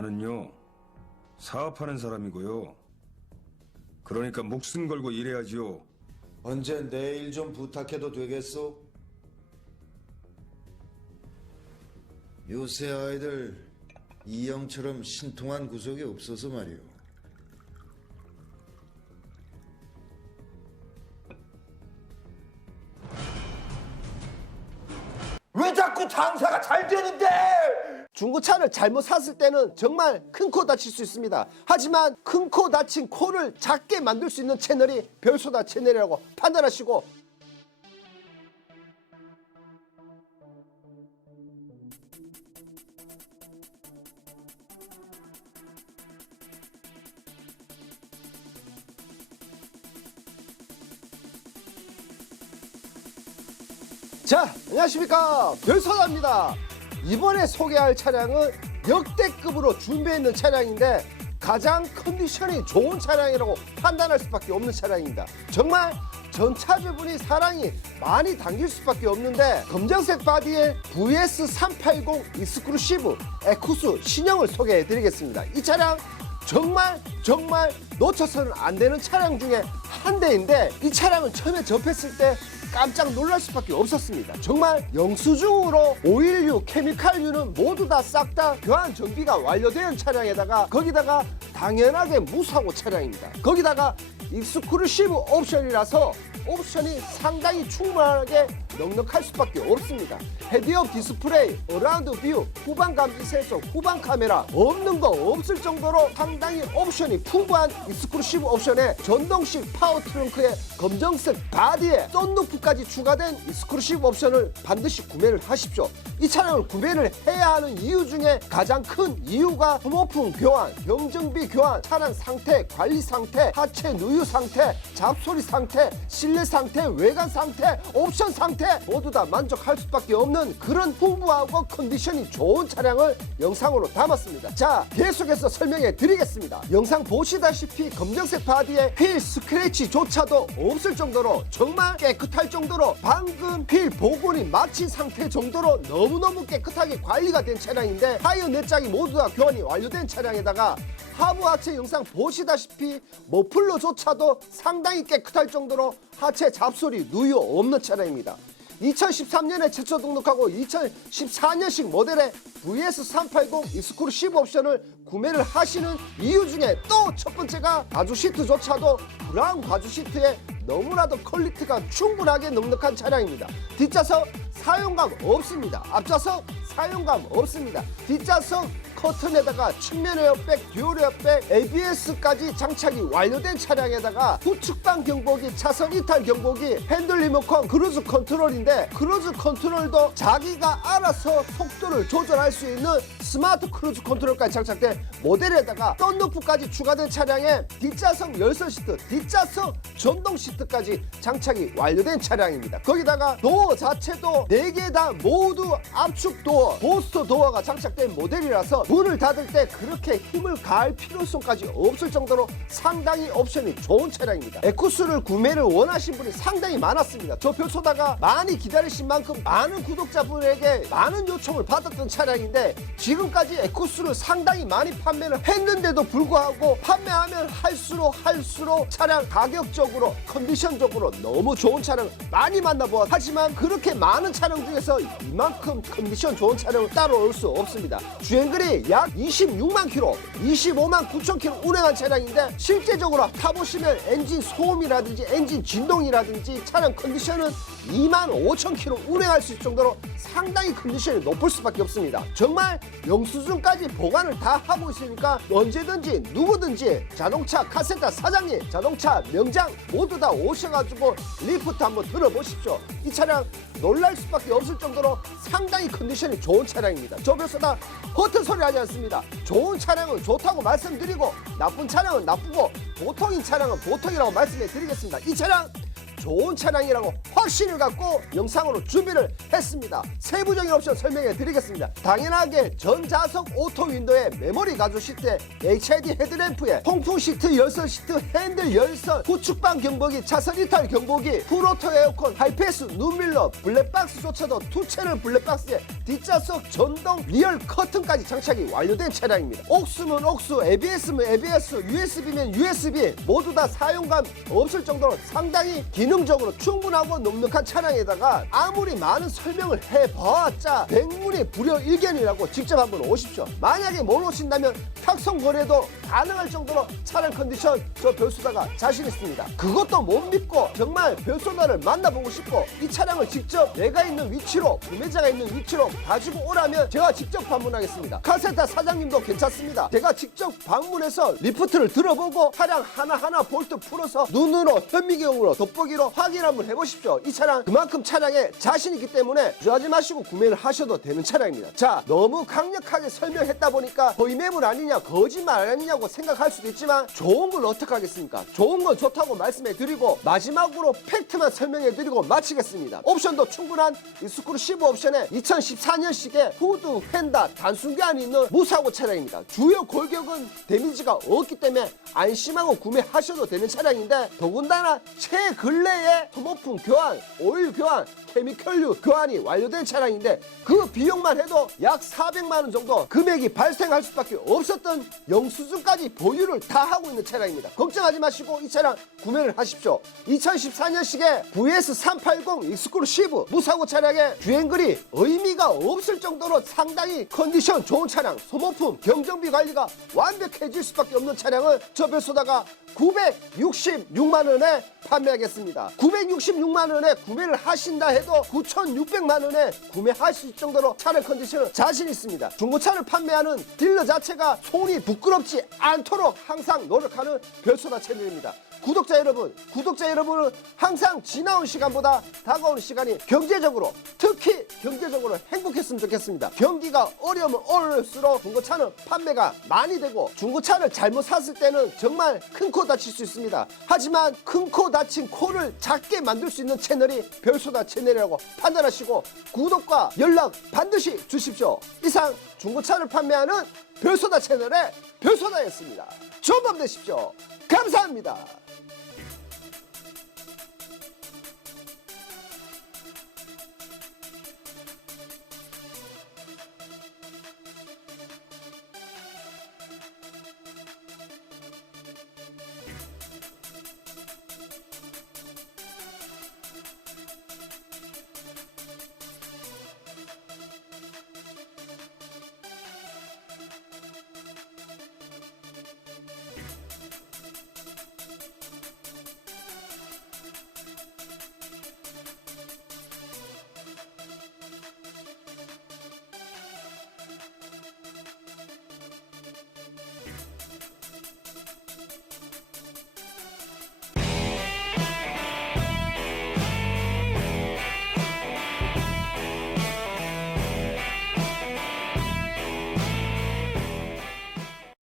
나는요, 사업하는 사람이고요. 그러니까 목숨 걸고 일해야지요. 언제 내 일 좀 부탁해도 되겠소? 요새 아이들 이형처럼 신통한 구석이 없어서 말이오. 중고차를 잘못 샀을 때는 정말 큰 코 다칠 수 있습니다. 하지만 큰 코 다친 코를 작게 만들 수 있는 채널이 별소다 채널이라고 판단하시고 자, 안녕하십니까. 별소다입니다. 이번에 소개할 차량은 역대급으로 준비했는 차량인데 가장 컨디션이 좋은 차량이라고 판단할 수밖에 없는 차량입니다. 정말 전차주분이 사랑이 많이 담길 수밖에 없는데 검정색 바디의 VS380 익스크루시브 에쿠스 신형을 소개해 드리겠습니다. 이 차량 정말 정말 놓쳐서는 안 되는 차량 중에 한 대인데 이 차량을 처음에 접했을 때 깜짝 놀랄 수밖에 없었습니다. 정말 영수증으로 516 케미칼류는 모두 다 싹 다 교환 정비가 완료된 차량에다가 거기다가 당연하게 무사고 차량입니다. 거기다가 익스크루시브 옵션이라서 옵션이 상당히 충분하게 넉넉할 수밖에 없습니다. 헤드업 디스플레이, 어라운드 뷰, 후방 감지 센서, 후방 카메라 없는 거 없을 정도로 상당히 옵션이 풍부한 익스크루시브 옵션에 전동식 파워 트렁크에 검정색 바디에 썬루프까지 추가된 익스크루시브 옵션을 반드시 구매를 하십시오. 이 차량을 구매를 해야 하는 이유 중에 가장 큰 이유가 소모품 교환, 병정비 교환, 차량 상태, 관리 상태, 하체 누유 상태, 잡소리 상태, 실내 상태, 외관 상태, 옵션 상태 모두 다 만족할 수밖에 없는 그런 풍부하고 컨디션이 좋은 차량을 영상으로 담았습니다. 자, 계속해서 설명해 드리겠습니다. 영상 보시다시피 검정색 바디에 휠 스크래치조차도 없을 정도로 정말 깨끗할 정도로 방금 휠 복원이 마친 상태 정도로 너무너무 깨끗하게 관리가 된 차량인데 타이어 네 짝이 모두 다 교환이 완료된 차량에다가 하부 하체 영상 보시다시피 머플러조차도 상당히 깨끗할 정도로 하체 잡소리 누유 없는 차량입니다. 2013년에 최초 등록하고 2014년식 모델의 VS380 익스크루 10 옵션을 구매를 하시는 이유 중에 또 첫 번째가 가죽 시트조차도 브라운 가죽 시트에 너무나도 퀄리티가 충분하게 넉넉한 차량입니다. 뒷좌석 사용감 없습니다. 앞좌석 사용감 없습니다. 뒷좌석 커튼에다가 측면 에어백, 듀얼 에어백, ABS까지 장착이 완료된 차량에다가 후측방 경보기, 차선 이탈 경보기, 핸들 리모컨, 크루즈 컨트롤인데 크루즈 컨트롤도 자기가 알아서 속도를 조절할 수 있는 스마트 크루즈 컨트롤까지 장착된 모델에다가 썬루프까지 추가된 차량에 뒷좌석 열선 시트, 뒷좌석 전동 시트까지 장착이 완료된 차량입니다. 거기다가 도어 자체도 4개 다 모두 압축 도어, 보스터 도어가 장착된 모델이라서 문을 닫을 때 그렇게 힘을 가할 필요성까지 없을 정도로 상당히 옵션이 좋은 차량입니다. 에쿠스를 구매를 원하신 분이 상당히 많았습니다. 저 별소다가 많이 기다리신 만큼 많은 구독자분에게 많은 요청을 받았던 차량인데 지금까지 에쿠스를 상당히 많이 판매를 했는데도 불구하고 판매하면 할수록 할수록 차량 가격적으로 컨디션적으로 너무 좋은 차량 많이 만나보았 하지만 그렇게 많은 차량 중에서 이만큼 컨디션 좋은 차량을 따라올 수 없습니다. 주행거리 약 26만 킬로, 25만 9천 킬로 운행한 차량인데 실제적으로 타보시면 엔진 소음이라든지 엔진 진동이라든지 차량 컨디션은 2만 5천 킬로 운행할 수 있을 정도로 상당히 컨디션이 높을 수밖에 없습니다. 정말 영수증까지 보관을 다 하고 있으니까 언제든지 누구든지 자동차 카센터 사장님, 자동차 명장 모두 다 오셔가지고 리프트 한번 들어보십시오. 이 차량 놀랄 수 밖에 없을 정도로 상당히 컨디션이 좋은 차량입니다. 저 별서다 허튼 소리 하지 않습니다. 좋은 차량은 좋다고 말씀드리고 나쁜 차량은 나쁘고 보통인 차량은 보통이라고 말씀해 드리겠습니다. 이 차량 좋은 차량이라고 확신을 갖고 영상으로 준비를 했습니다. 세부적인 옵션 설명해 드리겠습니다. 당연하게 전자석 오토 윈도에 메모리 가죽 시트에 HID 헤드램프에 통풍 시트, 열선 시트, 핸들 열선, 후측방 경보기, 차선 이탈 경보기, 풀오토 에어컨, 하이패스, 눈밀러, 블랙박스조차도 투 채널 블랙박스에 뒷좌석 전동 리얼 커튼까지 장착이 완료된 차량입니다. 옥수면 옥수, ABS면 ABS, USB면 USB 모두 다 사용감 없을 정도로 상당히 기능적으로 충분하고 넉넉한 차량에다가 아무리 많은 설명을 해봤자 백문이 불여일견이라고 직접 한번 오십시오. 만약에 못 오신다면 탁송 거래도 가능할 정도로 차량 컨디션 저 별수다가 자신 있습니다. 그것도 못 믿고 정말 별수다를 만나보고 싶고 이 차량을 직접 내가 있는 위치로 구매자가 있는 위치로 가지고 오라면 제가 직접 방문하겠습니다. 카센터 사장님도 괜찮습니다. 제가 직접 방문해서 리프트를 들어보고 차량 하나하나 볼트 풀어서 눈으로 현미경으로 돋보기로 확인 한번 해보십시오. 이 차량 그만큼 차량에 자신 있기 때문에 주저하지 마시고 구매를 하셔도 되는 차량입니다. 자, 너무 강력하게 설명했다 보니까 거의 매물 아니냐, 거짓말 아니냐고 생각할 수도 있지만 좋은 걸 어떻게 하겠습니까? 좋은 건 좋다고 말씀해 드리고 마지막으로 팩트만 설명해 드리고 마치겠습니다. 옵션도 충분한 이 스크루 15 옵션에 2014년식의 후드, 펜다, 단순교환이 있는 무사고 차량입니다. 주요 골격은 데미지가 없기 때문에 안심하고 구매하셔도 되는 차량인데 더군다나 최근래 에 소모품 교환, 오일 교환, 케미컬류 교환이 완료된 차량인데 그 비용만 해도 약 400만 원 정도 금액이 발생할 수밖에 없었던 영수증까지 보유를 다 하고 있는 차량입니다. 걱정하지 마시고 이 차량 구매를 하십시오. 2014년식의 VS380 익스크루시브 무사고 차량의 주행거리 의미가 없을 정도로 상당히 컨디션 좋은 차량, 소모품, 경정비 관리가 완벽해질 수밖에 없는 차량을 쏘다가 966만 원에 판매하겠습니다. 966만 원에 구매를 하신다 해도 9,600만 원에 구매하실 정도로 차량 컨디션은 자신 있습니다. 중고차를 판매하는 딜러 자체가 손이 부끄럽지 않도록 항상 노력하는 별소다 채널입니다. 구독자 여러분, 구독자 여러분은 항상 지나온 시간보다 다가오는 시간이 경제적으로 특히 경제적으로 행복했으면 좋겠습니다. 경기가 어려우면 어려울수록 중고차는 판매가 많이 되고 중고차를 잘못 샀을 때는 정말 큰코 다칠 수 있습니다. 하지만 큰 코 다친 코를 작게 만들 수 있는 채널이 별소다 채널이라고 판단하시고 구독과 연락 반드시 주십시오. 이상 중고차를 판매하는 별소다 채널의 별소다였습니다. 좋은 밤 되십시오. 감사합니다.